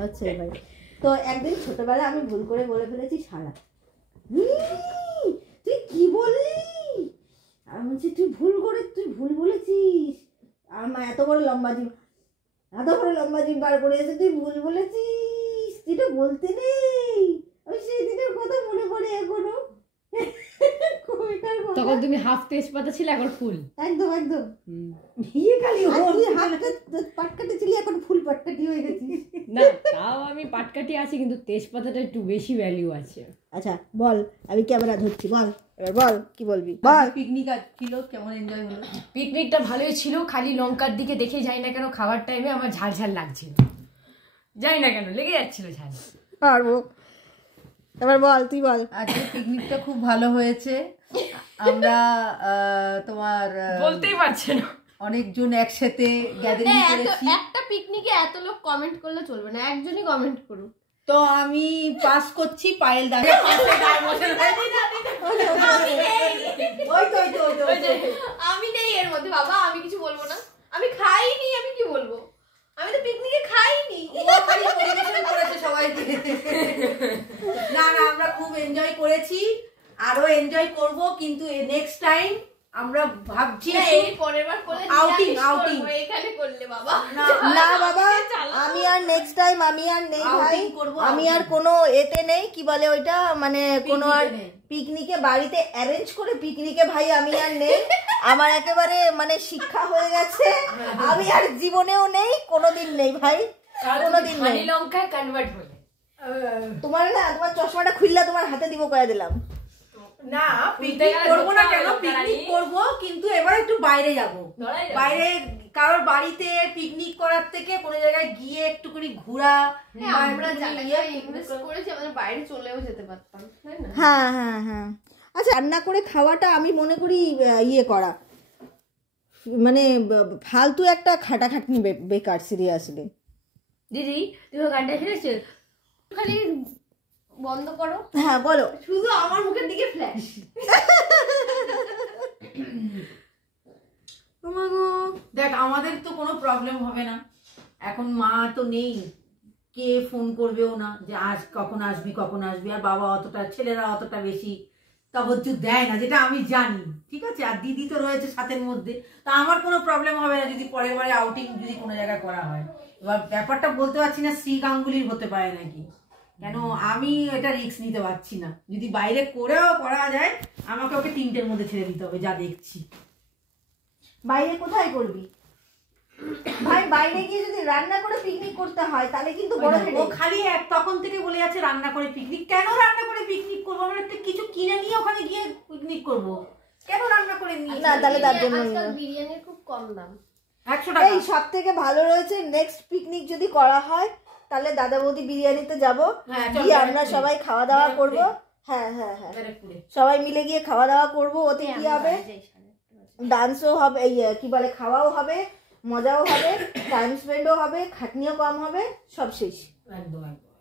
হচ্ছে এবার। তো একদিন ছোটবেলা আমি ভুল করে বলে ফেলেছি সারা। তুই কি বললি? আমি বলছি তুই ভুল বলেছিস। আমার এত বড় লম্বা জিভ বার করে এসে তুই ভুল বলেছিস, তুই তো বলতে নেই। আমি সেই দিনের কথা মনে পড়ে এখনো। তখন তুমি হাফ তেজপাতা ছিল, এখন ফুল। একদম একদম ভিয়ে খালি পাটকাটি ছিলি, এখন ফুল পাটকাটি হয়ে গেছিস। না তাও আমি পাটকাটি আছি, কিন্তু তেজপাতাটা একটু বেশি ভ্যালু আছে। আচ্ছা বল, আমি ক্যামেরা ধরছি, বল এবার বল কি বলবি বল। পিকনিক ছিল, কেমন এনজয় হলো? পিকনিকটা ভালোই ছিল, খালি লঙ্কার দিকে দেখে যাই না কেন খাওয়ার টাইমে আমার ঝাল ঝাল লাগছিল, যাই না কেন লেগে যাচ্ছিল ঝাল। পারবো, এবার বল তুই বল। আজকে পিকনিকটা খুব ভালো হয়েছে। আমরা তোমার বলতেই পারছে না, অনেকজন একসাথে গ্যাদারিং করেছি। একটা পিকনিকে এত লোক কমেন্ট করলে চলবে না, একজনই কমেন্ট করুক। তো আমি পাস করছি, পায়েল দাঁড়িয়ে আমি নেই এর মধ্যে বাবা, আমি কিছু বলবো না। আমি খাইনি, আমি কি বলবো? আমি তো পিকনিকে খাইনি। করেছে সবাইকে। না না, আমরা খুব এনজয় করেছি, আরো এনজয় করব, কিন্তু নেক্সট টাইম আমরা ভাবছি এই পরের বার করলে আউটিং এখানে করলে বাবা। না বাবা, আমি আর নেক্সট টাইম আমি আর নেই ভাই, আমি আর কোনো এতে নেই, কি বলে ওইটা, মানে কোনো আর পিকনিকে বাড়িতে অ্যারেঞ্জ করে পিকনিকে ভাই আমি আর নেই। আমার একেবারে মানে শিক্ষা হয়ে গেছে, আমি আর জীবনেও নেই, কোনোদিন নেই ভাই, কোনোদিন নেই। লঙ্কায় কনভার্ট হলে তোমার না, তোমার চশমাটা খুললা তোমার হাতে দিব কয়ে দিলাম। না পিকনিক করবো না কেন, পিকনিক করবো, কিন্তু এবার একটু বাইরে যাব, বাইরে কারোর বাড়িতে পিকনিক করার থেকে কোনো জায়গায় গিয়ে একটুখানি ঘোরা। আমরা জায়গায় ইনভেস্ট করেছি, আমাদের বাইরে চলেও যেতে পারতাম, তাই না? হ্যাঁ হ্যাঁ হ্যাঁ। আচ্ছা, রান্না করে খাওয়াটা আমি মনে করি ইয়ে করা, মানে ফালতু একটা খাটাখাটনি, বেকার, সিরিয়াসলি। দিদি তুমি গানটা শুনেছো? খালি বন্ধ করো। হ্যাঁ বলো। শুধু আমার মুখের দিকে ফ্ল্যাশ। দেখ, আমাদের তো কোনো প্রবলেম হবে না, এখন মা তো নেই, কে ফোন করবেও না যে আজ কখন আসবি কখন আসবি, আর বাবা অতটা, ছেলেরা অতটা বেশি তবজ্জু দেয় না, যেটা আমি জানি, ঠিক আছে। আর দিদি তো রয়েছে সাথের মধ্যে, তা আমার কোনো প্রবলেম হবে না যদি পরের বারে আউটিং যদি কোনো জায়গায় করা হয়। এবার ব্যাপারটা বলতে পারছি না শ্রী গাঙ্গুলির হতে পারে নাকি, কেন আমি এটা রিস্ক নিতে পারছি না। যদি বাইরে করেও করা যায়, আমাকে ওকে 3টের মধ্যে ছেড়ে দিতে হবে, যা দেখছি। বাইরে কোথায় করবি ভাই? বাইরে গিয়ে যদি রান্না করে পিকনিক করতে হয় তাহলে কিন্তু বড় হেডেক। ও খালি তখন থেকে বলে যাচ্ছে রান্না করে পিকনিক। কেন রান্না করে পিকনিক করবো? আমরা কিছু কিনে নিয়ে ওখানে গিয়ে পিকনিক করব, কেন রান্না করে নিয়ে? না তাহলে তার জন্য আজকাল বিরিয়ানির খুব কম দাম, 100 টাকা। এই সব থেকে ভালো রয়েছে, নেক্সট পিকনিক যদি করা হয় তাহলে দাদা বৌদি বিরিয়ানিতে যাবো, গিয়ে আমরা সবাই খাওয়া দাওয়া করবো। হ্যাঁ হ্যাঁ হ্যাঁ, সবাই মিলে গিয়ে খাওয়া দাওয়া করবো। ওতে কি হবে, ডান্সও হবে, এই কি বলে, খাওয়াও হবে, মজাও হবে, টাইম স্পেন্ডও হবে, খাটনিও কম হবে, সব শেষ। একদম একদম।